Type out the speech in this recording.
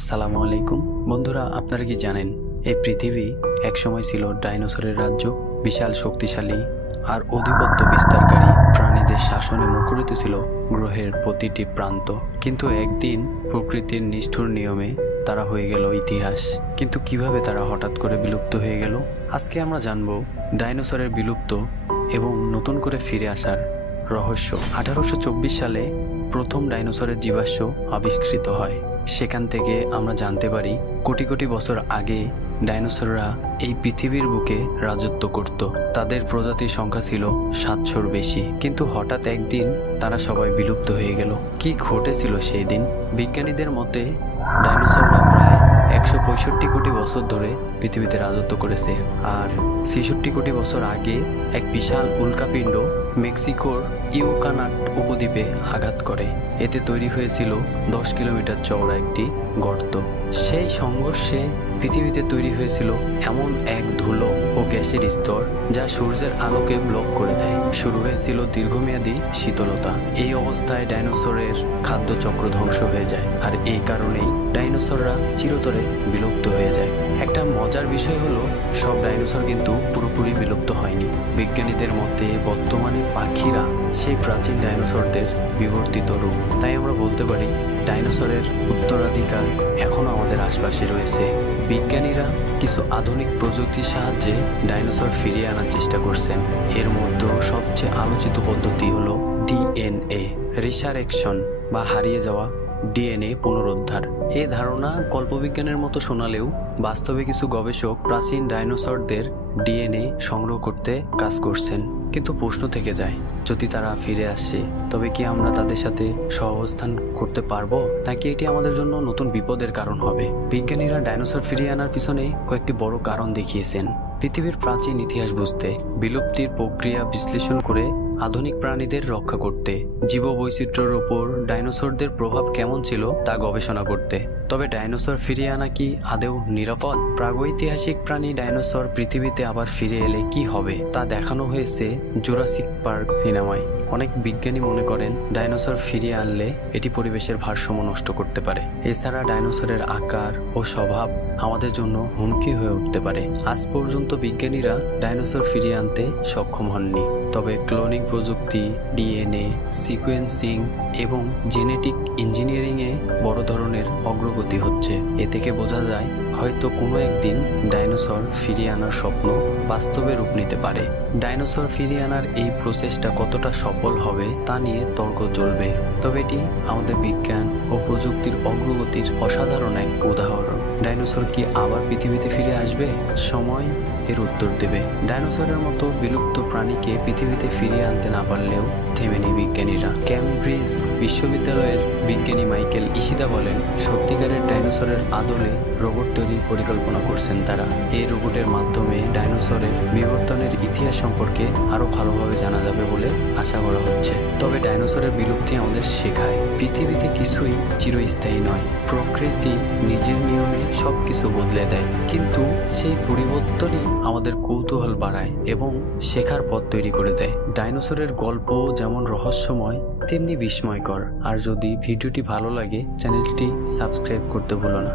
আসসালামু আলাইকুম বন্ধুরা, আপনারা কি জানেন এই পৃথিবী একসময় ছিল ডাইনোসরের রাজ্য। বিশাল শক্তিশালী আর আধিপত্য বিস্তারকারী প্রাণীদের শাসনে মুখরিত ছিল গ্রহের প্রতিটি প্রান্ত। কিন্তু একদিন প্রকৃতির নিষ্ঠুর নিয়মে তারা হয়ে গেল ইতিহাস। কিন্তু কিভাবে তারা হঠাৎ করে বিলুপ্ত হয়ে গেল, আজকে আমরা জানব ডাইনোসরের বিলুপ্ত এবং নতুন করে ফিরে আসার রহস্য। 1824 সালে প্রথম ডাইনোসরের জীবাশ্ম আবিষ্কৃত হয়। সেখান থেকে আমরা জানতে পারি কোটি কোটি বছর আগে ডাইনোসররা এই পৃথিবীর বুকে রাজত্ব করত। তাদের প্রজাতির সংখ্যা ছিল 700-র বেশি। কিন্তু হঠাৎ একদিন তারা সবাই বিলুপ্ত হয়ে গেল। কি ঘটেছিল সেই দিন? বিজ্ঞানীদের মতে ডাইনোসররা প্রায় 165 কোটি বছর ধরে পৃথিবীতে রাজত্ব করেছে। আর 66 কোটি বছর আগে এক বিশাল উল্কাপিণ্ড মেক্সিকোর ইউকানাট উপদ্বীপে আঘাত করে। এতে তৈরি হয়েছিল 10 কিলোমিটার চওড়া একটি গর্ত। সেই সংঘর্ষে পৃথিবীতে তৈরি হয়েছিল এমন এক ধুলো ও গ্যাসের স্তর যা সূর্যের আলোকে ব্লক করে দেয়। শুরু হয়েছিল দীর্ঘমেয়াদী শীতলতা। এই অবস্থায় ডাইনোসরের খাদ্যচক্র ধ্বংস হয়ে যায়, আর এই কারণেই ডাইনোসররা চিরতরে বিলুপ্ত হয়ে যায়। একটা মজার বিষয় হলো, সব ডাইনোসর কিন্তু পুরোপুরি বিলুপ্ত হয়নি। বিজ্ঞানীদের মতে বর্তমানে পাখিরা সেই প্রাচীন ডাইনোসরদের বিবর্তিত রূপ। তাই আমরা বলতে পারি ডাইনোসরের উত্তরাধিকার এখনো আমাদের আশপাশে রয়েছে। বিজ্ঞানীরা কিছু আধুনিক প্রযুক্তির সাহায্যে ডাইনোসর ফিরিয়ে আনার চেষ্টা করছেন। এর মধ্যে সবচেয়ে আলোচিত পদ্ধতি হলো ডিএনএ রিসারেকশন বা হারিয়ে যাওয়া ডিএনএ পুনরুদ্ধার। এই ধারণা কল্পবিজ্ঞানের মতো শোনালেও বাস্তবে কিছু গবেষক প্রাচীন ডাইনোসরদের ডিএনএ সংগ্রহ করতে কাজ করছেন। কিন্তু প্রশ্ন থেকে যায়, যদি তারা ফিরে আসে তবে কি আমরা তাদের সাথে সহাবস্থান করতে পারবো, নাকি এটি আমাদের জন্য নতুন বিপদের কারণ হবে? বিজ্ঞানীরা ডাইনোসর ফিরিয়ে আনার পিছনে কয়েকটি বড় কারণ দেখিয়েছেন। পৃথিবীর প্রাচীন ইতিহাস বুঝতে, বিলুপ্তির প্রক্রিয়া বিশ্লেষণ করে আধুনিক প্রাণীদের রক্ষা করতে, জীববৈচিত্র্যের উপর ডাইনোসরদের প্রভাব কেমন ছিল তা গবেষণা করতে। তবে ডাইনোসর ফিরিয়ে আনা কি আদৌ নিরাপদ? প্রাগৈতিহাসিক প্রাণী ডাইনোসর পৃথিবীতে আবার ফিরে এলে কি হবে তা দেখানো হয়েছে জুরাসিক পার্ক সিনেমায়। অনেক বিজ্ঞানী মনে করেন ডাইনোসর ফিরিয়ে আনলে এটি পরিবেশের ভারসাম্য নষ্ট করতে পারে। এছাড়া ডাইনোসরের আকার ও স্বভাব আমাদের জন্য হুমকি হয়ে উঠতে পারে। আজ পর্যন্ত বিজ্ঞানীরা ডাইনোসর ফিরিয়ে আনতে সক্ষম হননি। তবে ক্লোনিং প্রযুক্তি, ডিএনএ সিকোয়েন্সিং এবং জেনেটিক ইঞ্জিনিয়ারিংয়ে বড় ধরনের অগ্রগতি হচ্ছে। এ থেকে বোঝা যায় হয়তো কোনো একদিন ডাইনোসর ফিরিয়ে আনার স্বপ্ন বাস্তবে রূপ নিতে পারে। ডাইনোসর ফিরিয়ে আনার এই প্রচেষ্টা কতটা সফল হবে তা নিয়ে তর্ক চলবে। তবে এটি আমাদের বিজ্ঞান ও প্রযুক্তির অগ্রগতির অসাধারণ এক উদাহরণ। ডাইনোসর কি আবার পৃথিবীতে ফিরে আসবে? সময় এর উত্তর দেবে। ডাইনোসরের মতো বিলুপ্ত প্রাণীকে পৃথিবীতে ফিরিয়ে আনতে না পারলেও থেমে নেই বিজ্ঞানীরা। ক্যামব্রিজ বিশ্ববিদ্যালয়ের বিজ্ঞানী মাইকেল ইশিদা বলেন, সত্যিকারের ডাইনোসরের আদলে রোবট তৈরির পরিকল্পনা করছেন তারা। এই রোবটের মাধ্যমে ডাইনোসরের বিবর্তনের ইতিহাস সম্পর্কে আরো ভালোভাবে জানা যাবে বলে আশা করা হচ্ছে। তবে ডাইনোসরের বিলুপ্তি আমাদের শেখায় পৃথিবীতে কিছুই চিরস্থায়ী নয়। প্রকৃতি নিজের নিয়মে সবকিছু বদলে দেয়, কিন্তু সেই পরিবর্তনই আমাদের কৌতূহল বাড়ায় এবং শেখার পথ তৈরি করে দেয়। ডাইনোসরের গল্প যেমন রহস্যময় তেমনি বিস্ময়কর। আর যদি ভিডিওটি ভালো লাগে চ্যানেলটি সাবস্ক্রাইব করতে ভুলো না।